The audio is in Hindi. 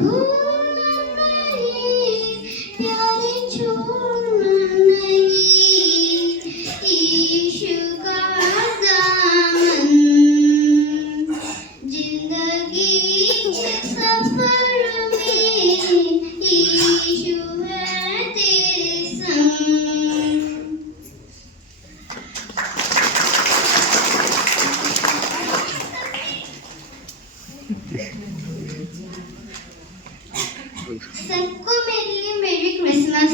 भूलना नहीं, प्यारे छोड़ना नहीं, यीशु का दामन जिंदगी के सफर में यीशु है तेरे संग। सबको मेरे लिए मेरी क्रिसमस।